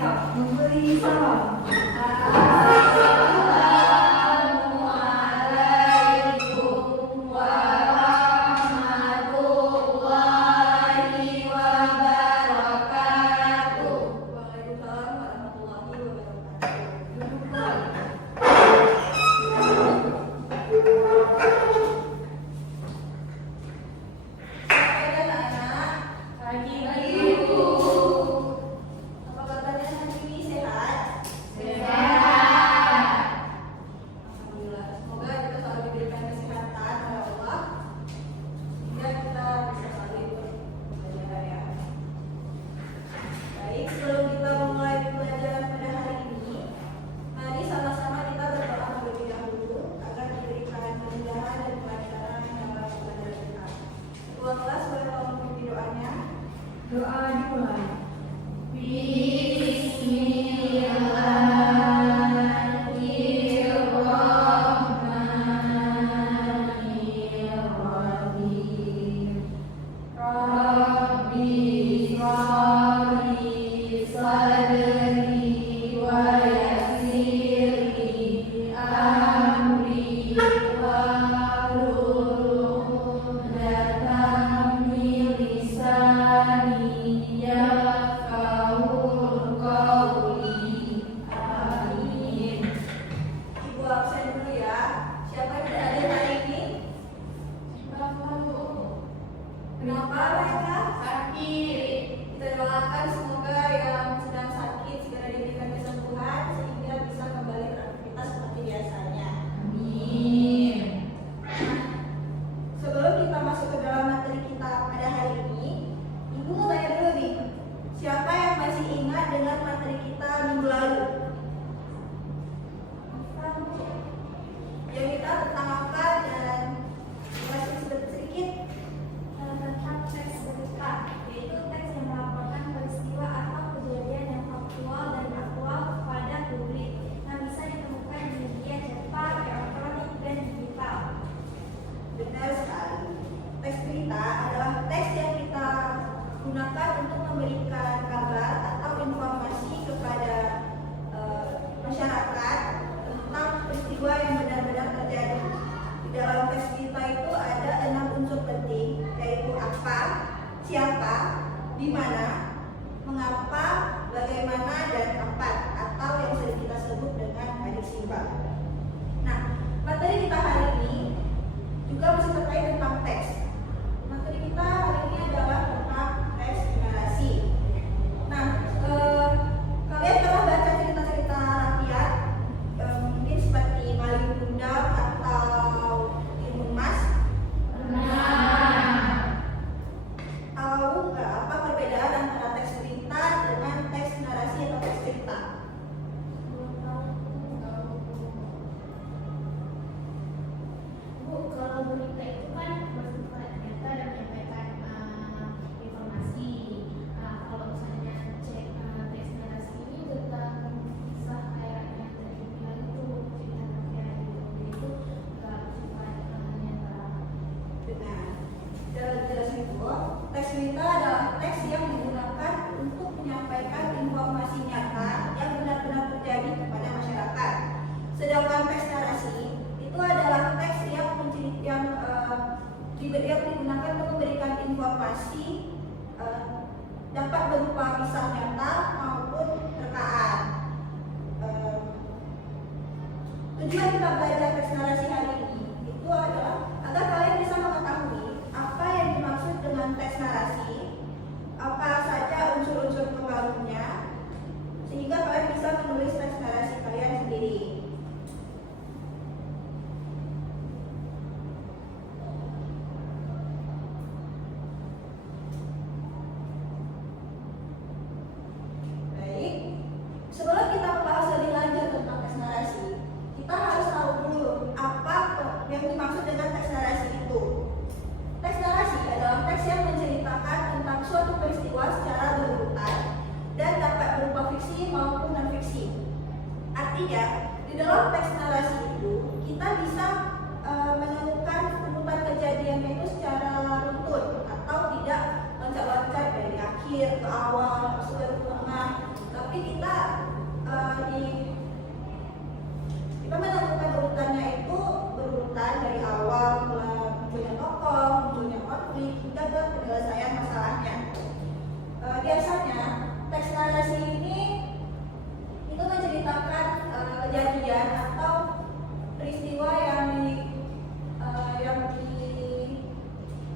siap memberi salam. Assalamualaikum warahmatullahi wabarakatuh. Waalaikumsalam warahmatullahi wabarakatuh. Duduklah. Selamat anak-anak. Pagi ibu. Apa kabarnya hari ini, sehat? Sehat. Alhamdulillah. Semoga kita selalu diberikan kesehatan oleh Allah sehingga kita bisa selalu belajar ya. Baik, sebelum kita mulai pembelajaran pada hari ini, mari sama-sama kita berdoa terlebih dahulu agar diberikan kemudahan dan kelancaran dalam belajar kita. Ketua kelas boleh tolong memimpin doanya. Doa dimulai. Bismillahirrahmanirrahim. Rabbi shrah sadri wa yassir amri wahlul 'uqdatam min lisani yafqahul qawli. Amin. Ibu absen dulu ya. Siapa yang tidak hadir hari ini? Kenapa mereka? Sakit. Kita doakan semoga yang sedang sakit segera diberikan kesembuhan sehingga bisa kembali beraktivitas seperti biasanya. Amin. Sebelum kita masuk ke dalam materi kita pada hari ini, Ibu mau tanya dulu nih, siapa yang masih ingat dengan materi kita minggu lalu? Yang kita tentang apa dan masih sedikit Tentang teks berita, yaitu teks yang melaporkan peristiwa atau kejadian yang faktual dan aktual kepada publik yang bisa ditemukan di media cetak, elektronik, dan digital. benar sekali. Teks berita adalah teks yang kita gunakan untuk memberikan kabar atau informasi kepada masyarakat tentang peristiwa yang benar-benar terjadi. Di dalam teks berita itu ada 6 unsur penting, yaitu apa, siapa, di mana, mengapa, bagaimana, dan kapan, atau yang sering kita sebut dengan hadis simbol. Nah, materi kita hari ini juga masih terkait tentang teks. Materi kita hari ini adalah tentang teks narasi. Nah, kalian telah baca cerita-cerita rakyat, mungkin seperti Malin Kundang atau Timun Mas. Tahu nggak apa perbedaan antara teks berita dengan teks narasi atau teks cerita? Bu, kalau berita itu kan bersifat nyata dan menyampaikan informasi. Kalau misalnya teks narasi ini tentang kisah kayak yang tadi bilang itu cerita rakyat itu nggak bersifat nyata. Benar. Dalam jelas itu, teks berita adalah teks yang digunakan untuk menyampaikan informasi nyata yang benar-benar terjadi kepada masyarakat. Sedangkan teks narasi itu adalah teks yang digunakan untuk memberikan informasi dapat berupa kisah nyata maupun rekaan. Tujuan kita belajar teks narasi hari ini itu adalah agar kalian bisa mengetahui apa yang dimaksud dengan teks narasi, apa saja unsur-unsur pembangunnya, sehingga kalian bisa menulis teks narasi kalian sendiri. Baik, sebelum kita membahas lebih lanjut tentang teks narasi, kita harus tahu dulu apa yang dimaksud dengan teks narasi itu. Teks narasi adalah teks yang menceritakan tentang suatu peristiwa secara berurutan dan dapat berupa fiksi maupun non-fiksi. Artinya, di dalam teks narasi itu kita bisa menemukan urutan kejadiannya itu secara runtut atau tidak loncat-loncat dari akhir ke awal masuk ke tengah, tapi kita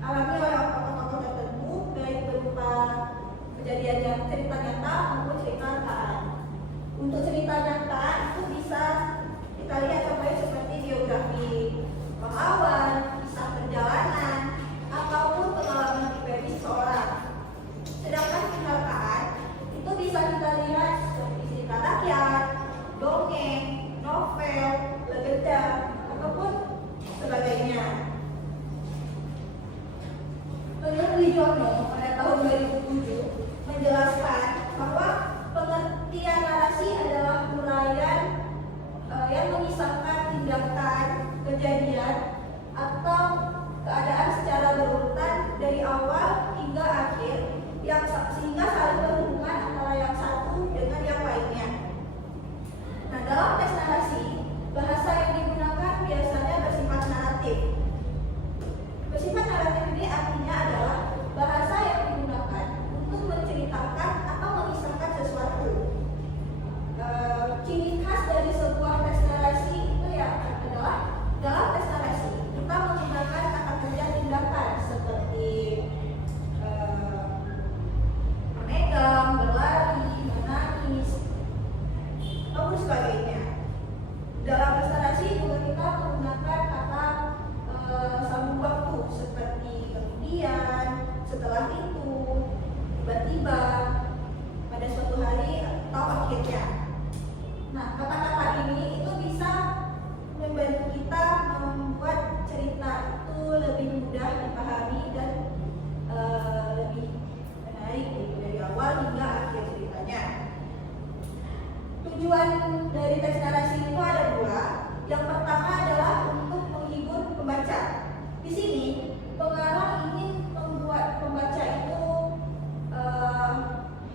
dialami oleh tokoh-tokoh tertentu, baik berupa kejadian yang cerita nyata maupun cerita rangkaan. Untuk cerita nyata itu bisa kita lihat contohnya seperti biografi pahlawan, kisah perjalanan, ataupun pengalaman pribadi seseorang. Sedangkan rangkaan itu bisa kita lihat seperti cerita rakyat, dongeng, novel, legenda, ataupun sebagainya. Menurut Lidiono pada tahun 2007 menjelaskan bahwa pengertian narasi adalah uraian yang mengisahkan tindakan, kejadian, atau keadaan secara berurutan dari awal hingga akhir yang sehingga saling berhubungan antara yang satu dengan yang lainnya. Nah, dalam teks narasi, bahasa yang digunakan biasanya bersifat naratif. Bersifat naratif ini artinya adalah bahasa yang digunakan untuk menceritakan atau mengisahkan sesuatu. Ciri khas dari sebuah teks narasi itu ya adalah dalam teks narasi kita menggunakan kata kerja tindakan seperti memegang, berlari, menangis, ataupun sebagainya. Dalam teks narasi juga kita menggunakan kata sambung waktu seperti kemudian, setelah itu, tiba-tiba, pada suatu hari atau akhirnya. Nah, kata-kata ini itu bisa membantu kita membuat cerita itu lebih mudah dipahami dan lebih menarik dari awal hingga akhir ceritanya. Tujuan dari teks narasi itu ada dua. Yang pertama adalah untuk menghibur pembaca. Di sini pengarang ingin membuat pembaca itu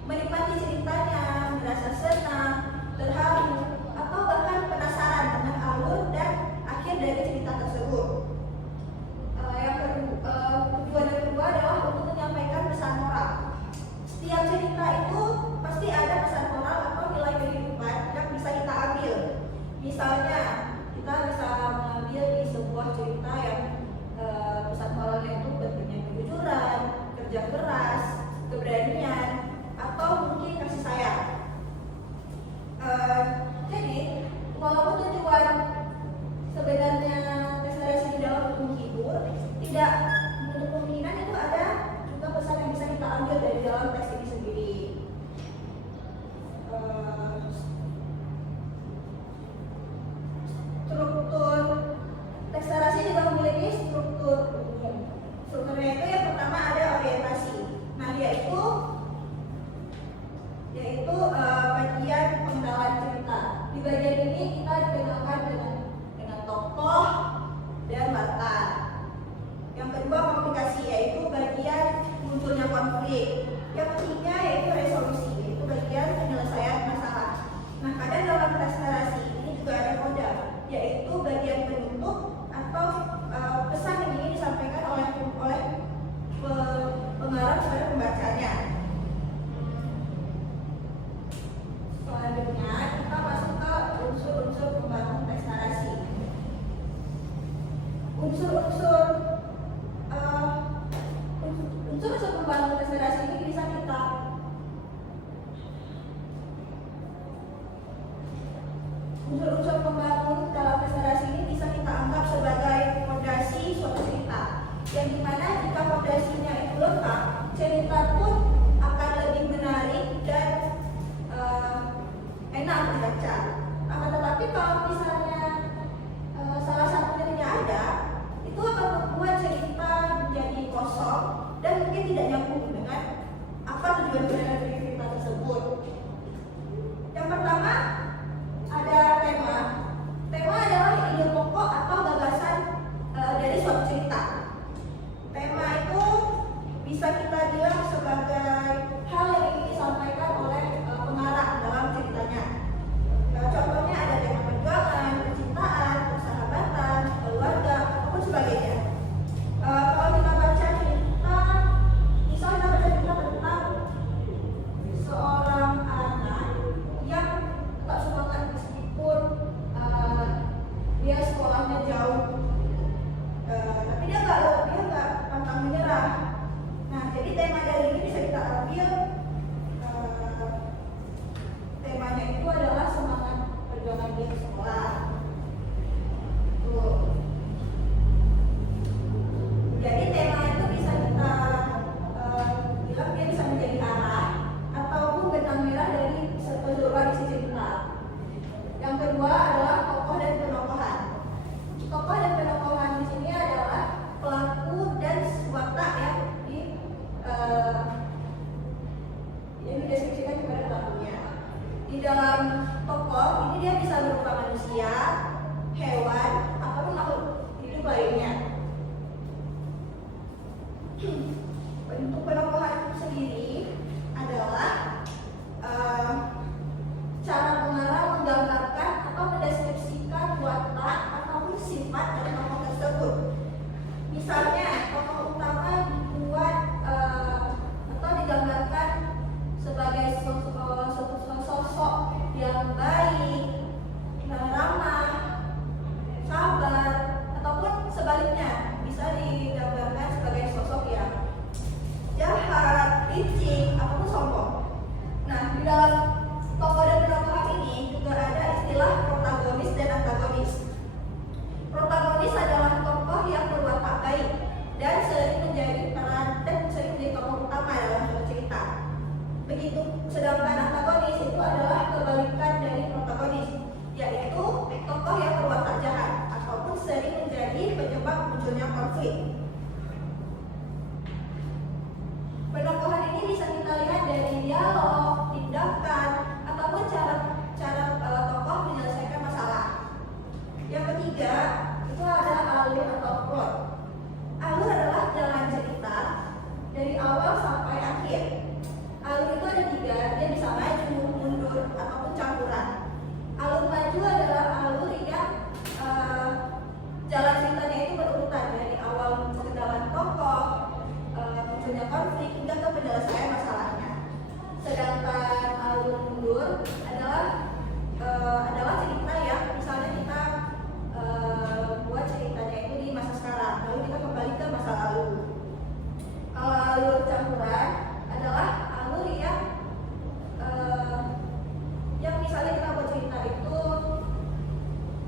menikmati ceritanya, merasa senang, terharu, atau bahkan penasaran dengan alur dan akhir dari cerita tersebut. Tujuan yang kedua adalah untuk menyampaikan pesan moral. Setiap cerita itu pasti ada pesan moral atau nilai kehidupan yang bisa kita ambil. Misalnya, kita bisa mengambil di sebuah cerita yang pesan moralnya itu pentingnya kejujuran, kerja keras, keberanian, atau mungkin kasih sayang. Jadi, walaupun tujuan sebenarnya teks narasi di dalam untuk menghibur, tidak menutup kemungkinan itu ada juga pesan yang bisa kita ambil dari dalam teks ini sendiri. Struktur teks narasi juga memiliki struktur umum. Strukturnya itu yang pertama ada orientasi. Nah, yaitu bagian pengenalan cerita. Di bagian ini kita dikenalkan dengan tokoh dan latar. Yang kedua komunikasi, yaitu bagian munculnya konflik. Yang ketiga yaitu resolusi, yaitu bagian penyelesaian masalah. Nah, kadang dalam teks narasi ini juga ada koda, yaitu bagian penutup atau pesan yang ingin disampaikan oleh pengarang kepada pembacanya. Selanjutnya kita masuk ke unsur-unsur pembangun teks narasi. Unsur-unsur pembangun teks narasi ini bisa kita unsur-unsur pembangun dalam teks narasi ini bisa kita anggap sebagai fondasi suatu cerita. Yang dimana jika fondasinya itu lengkap, cerita pun akan lebih menarik dan enak dibaca. Akan tetapi kalau misalnya salah satunya tidak ada, itu akan membuat cerita menjadi kosong dan mungkin tidak nyambung dengan apa tujuan dari cerita tersebut. Yang pertama ada tema. Tema adalah ide pokok atau gagasan dari suatu cerita. Tema itu bisa kita bilang sebagai hal yang ingin disampaikan oleh pengarang dalam ceritanya. Contohnya ada tema perjuangan, percintaan, persahabatan, keluarga, ataupun sebagainya. Kalau kita baca cerita, misalnya kita baca cerita tentang seorang anak yang tak semangat meskipun dia sekolahnya jauh, tapi dia nggak pantang menyerah. Bentuk penokohan itu sendiri adalah cara pengarang menggambarkan atau mendeskripsikan watak ataupun sifat dari tokoh tersebut. Misalnya, tokoh utama dibuat atau digambarkan sebagai sosok yang baik, yang ramah, sabar, ataupun sebaliknya bisa digambarkan sebagai sosok yang jahat, licik, ataupun sombong. Nah, di dalam tokoh dan penokohan ini juga ada istilah protagonis dan antagonis. Protagonis adalah tokoh yang berwatak baik dan sering menjadi tokoh utama dalam suatu cerita. Begitu, sedangkan antagonis itu adalah kebalikan dari protagonis, yaitu tokoh yang berwatak jahat ataupun sering menjadi penyebab munculnya konflik. Penokohan ini bisa kita lihat dari dialog, tindakan, ataupun cara tokoh menyelesaikan masalah. Yang ketiga, itu ada alur atau plot. Alur adalah jalan cerita dari awal sampai akhir. Alur itu ada tiga, dia bisa maju, mundur, ataupun campuran. Alur maju adalah alur yang jalan ceritanya itu berurutan dari awal kekedalan tokoh, munculnya konflik hingga ke penyelesaian masalahnya. Sedangkan alur mundur adalah cerita yang misalnya kita buat ceritanya itu di masa sekarang, lalu kita kembali ke masa lalu. Kalau alur campuran adalah alur yang misalnya kita buat cerita itu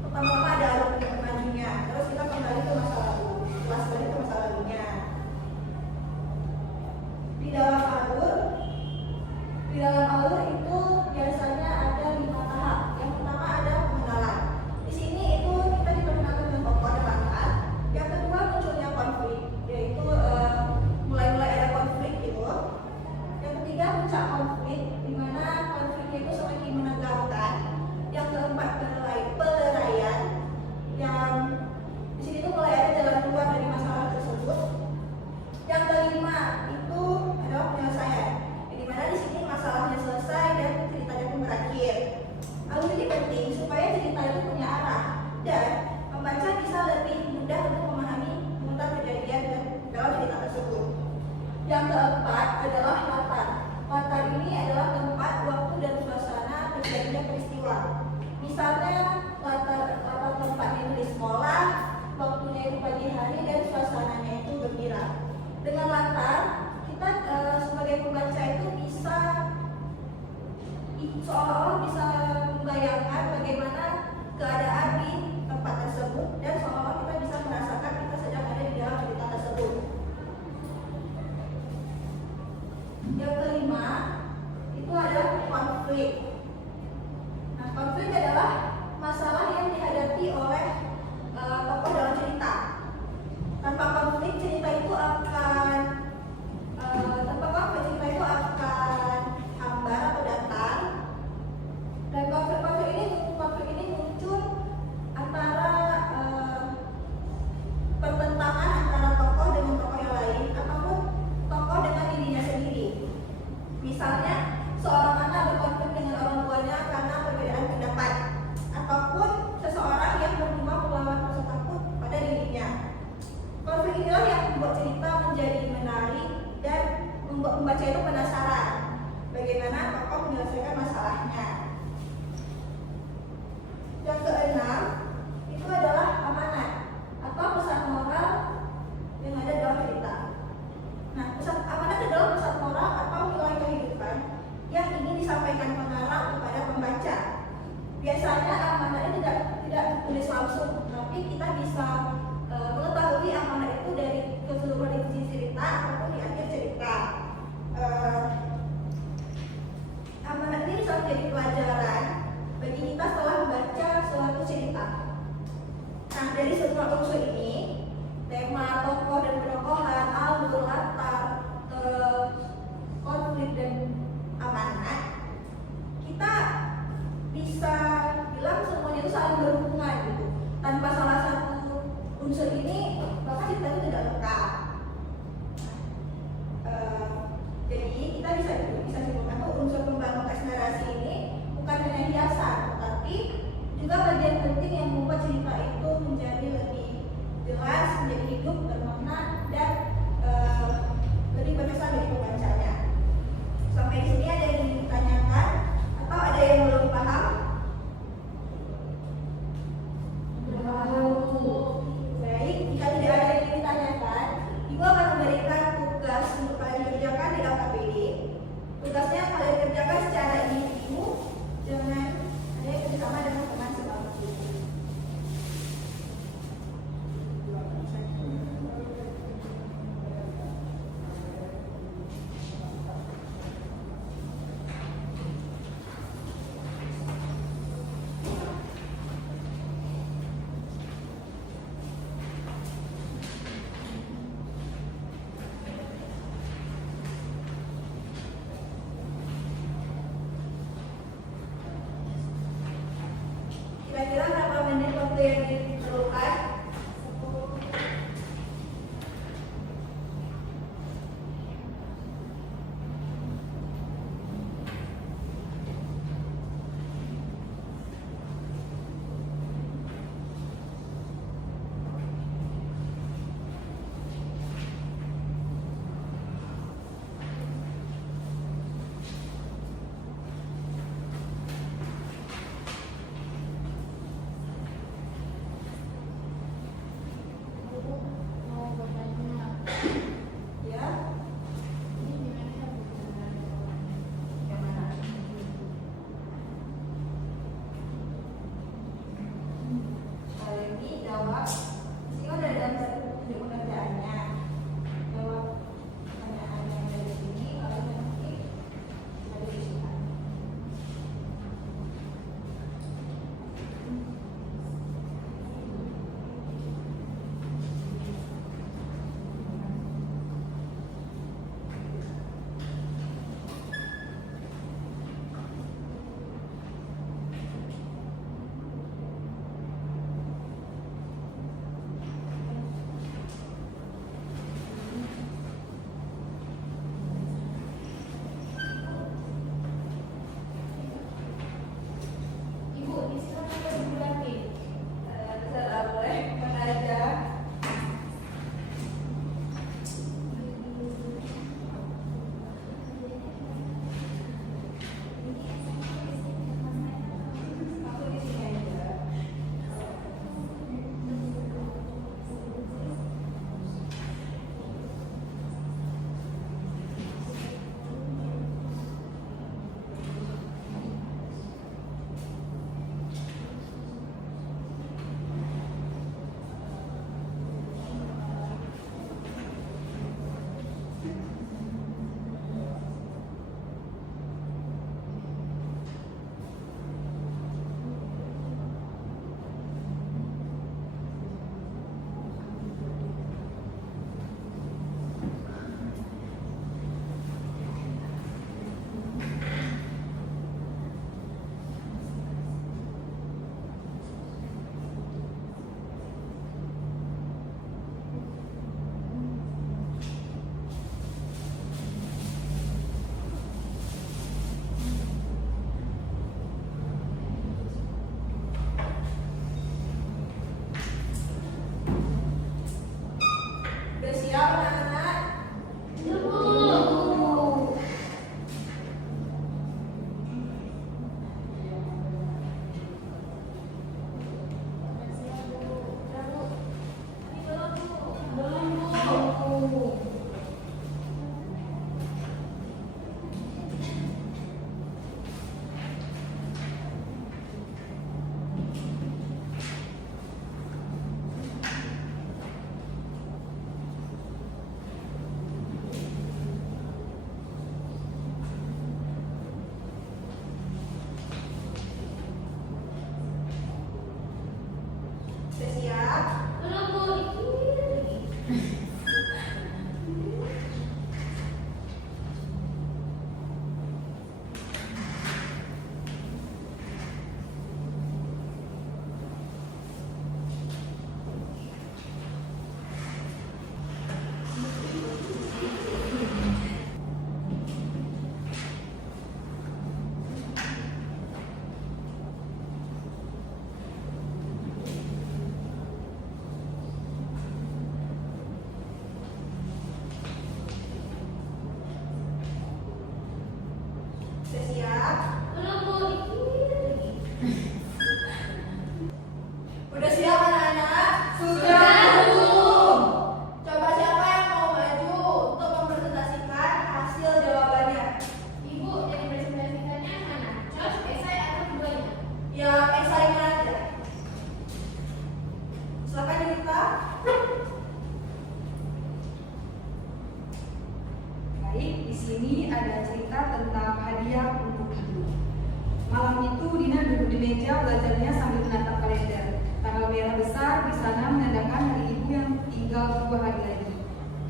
pertama-tama ada alur majunya, terus kita kembali ke masa lalu, setelah kembali ke masa lalunya. Di dalam alur itu biasanya ada 5 tahap. Yang pertama ada pengenalan. Di sini itu kita diperkenalkan dengan tokoh dan latar. Yang kedua munculnya konflik, yaitu mulai ada konflik gitu. Yang ketiga puncak konflik, di mana konfliknya itu semakin menegangkan. Yang keempat penilaian, yang di sini tuh mulai ada jalan keluar dari masalah tersebut. Yang kelima itu adalah penyelesaian, di mana di sini masalahnya selesai dan ceritanya pun berakhir. Alur ini penting supaya cerita itu punya arah dan pembaca bisa lebih mudah untuk memahami muatan kejadian dalam cerita tersebut. Yang keempat adalah latar. Latar ini adalah tempat, waktu, dan suasana terjadinya peristiwa. Misalnya latar tempatnya itu di sekolah, waktunya itu pagi hari, dan suasananya itu gembira. Dengan latar, kita sebagai pembaca itu bisa seolah-olah bisa membayangkan bagaimana keadaan di tempat tersebut dan seolah-olah kita bisa merasakan kita sedang ada di dalam cerita tersebut. Yang kelima itu adalah konflik. Nah, konflik adalah masalah yang dihadapi oleh tokoh dalam cerita. Tanpa konflik cerita itu akan hambar atau datar. Dan konflik ini muncul antara pertentangan antara tokoh dengan tokoh yang lain ataupun tokoh dengan dirinya sendiri. Misalnya seorang anak berkonflik dengan orang tuanya karena perbedaan pendapat, ataupun seseorang yang berjuang melawan rasa takut pada dirinya. Konflik inilah yang membuat cerita menjadi menarik dan membuat pembaca itu penasaran bagaimana tokoh menyelesaikan masalahnya. Yang keenam itu adalah amanat atau pesan moral yang ada dalam cerita. Nah, amanat adalah pesan moral atau nilai kehidupan yang ingin disampaikan pengarang kepada pembaca. Biasanya amanat ini tidak ditulis langsung, tapi kita bisa mengetahui amanat itu dari keseluruhan isi cerita ataupun di akhir cerita. Baik, di sini ada cerita tentang hadiah untuk ibu. Malam itu Dina duduk di meja belajarnya sambil menatap kalender. Tanggal merah besar di sana menandakan hari ibu yang tinggal 2 hari lagi.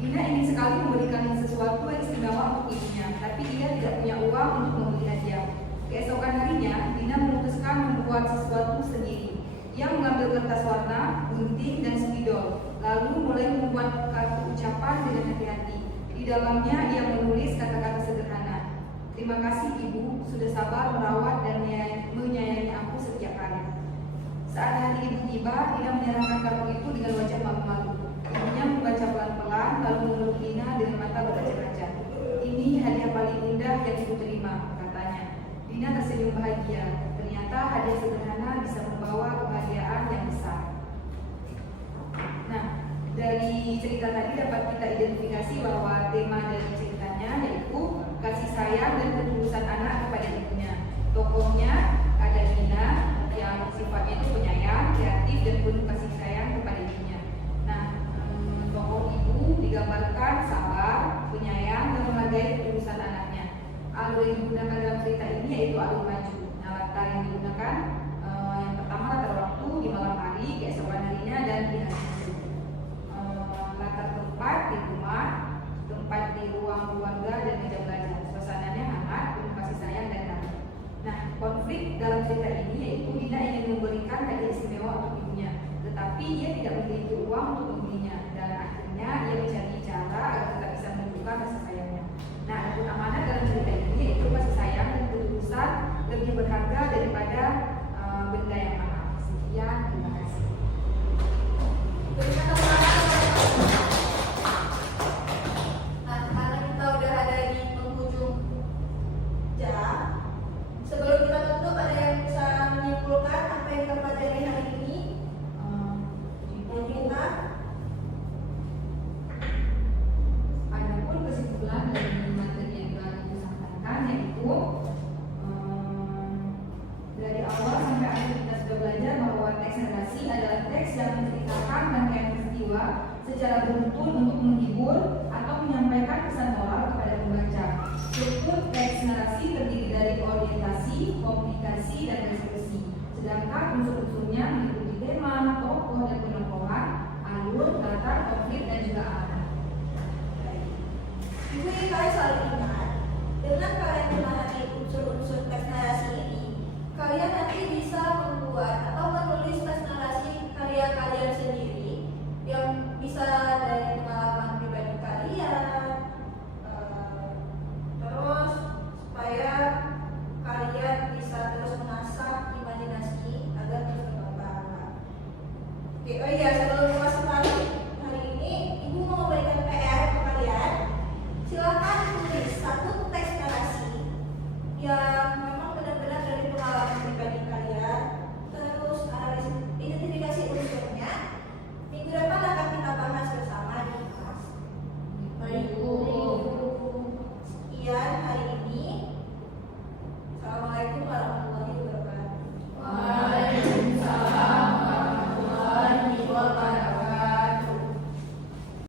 Dina ingin sekali memberikan sesuatu yang istimewa untuk ibunya, tapi dia tidak punya uang untuk membeli hadiah. Keesokan harinya, Dina memutuskan membuat sesuatu sendiri. Ia mengambil kertas warna, gunting, dan spidol, lalu mulai membuat kartu ucapan dengan hati-hati. Di dalamnya ia menulis kata-kata sederhana. Terima kasih ibu, sudah sabar merawat dan menyayangi aku setiap hari. Saat hari ibu tiba, Dina menyerahkan kartu itu dengan wajah malu-malu. Ibunya membaca pelan-pelan, lalu memeluk Dina dengan mata berkaca-kaca. Ini hadiah paling indah yang ibu terima, katanya. Dina tersenyum bahagia. Ternyata hadiah sederhana bisa membawa kebahagiaan yang besar. Nah, dari cerita tadi dapat kita identifikasi bahwa tema dari ceritanya yaitu kasih sayang dan ketulusan anak kepada ibunya. Tokohnya ada Dina yang sifatnya itu penyayang, kreatif, dan penuh kasih sayang kepada ibunya. Nah, tokoh ibu digambarkan sabar, penyayang, dan menghargai ketulusan anaknya. Alur yang digunakan dalam cerita ini yaitu alur maju. Nah, latar yang digunakan yang pertama latar waktu di malam hari, keesokan harinya, dan di hari itu. Latar tempat di rumah, tempat di ruang keluarga dan meja belajar. Suasananya hangat, penuh kasih sayang dan damai. Nah, konflik dalam cerita ini yaitu Dina ingin memberikan hadiah istimewa untuk ibunya, tetapi ia tidak memiliki uang untuk membelinya, dan akhirnya ia mencari cara agar tetap bisa menunjukkan kasih sayangnya. Nah, adapun amanat dalam cerita ini yaitu kasih sayang dan ketulusan lebih berharga daripada benda yang mahal. Sekian, terima kasih. Nah, karena kita udah ada di penghujung jam, sebelum kita tutup ada yang bisa menyimpulkan apa yang kita pelajari hari ini? Yang kita Adapun kesimpulan dari materi yang telah disampaikan yaitu dari awal sampai akhir kita sudah belajar bahwa teks narasi adalah teks yang menceritakan rangkaian peristiwa secara beruntun untuk menghibur atau menyampaikan pesan moral kepada pembaca. Struktur teks narasi terdiri dari orientasi, komunikasi, dan ekspresi. Sedangkan unsur-unsurnya meliputi tema, tokoh dan pentokohan, alur, latar, konflik, dan juga amanat. Ibu ingin kalian selalu ingat, dengan kalian memahami unsur-unsur teks narasi ini, kalian nanti bisa membuat atau menulis teks narasi karya kalian sendiri yang bisa dari pengalaman pribadi kalian, terus supaya kalian bisa terus mengasah imajinasi agar terus berkembang. Oke, oh iya, sebelum masuk hari ini, Ibu mau memberikan PR ke kalian. Silakan tulis satu teks narasi yang memang benar-benar dari pengalaman pribadi kalian, terus analisis identifikasi unsurnya. Minggu depan akan kita bahas bersama di kelas. Baik, Bu. Sekian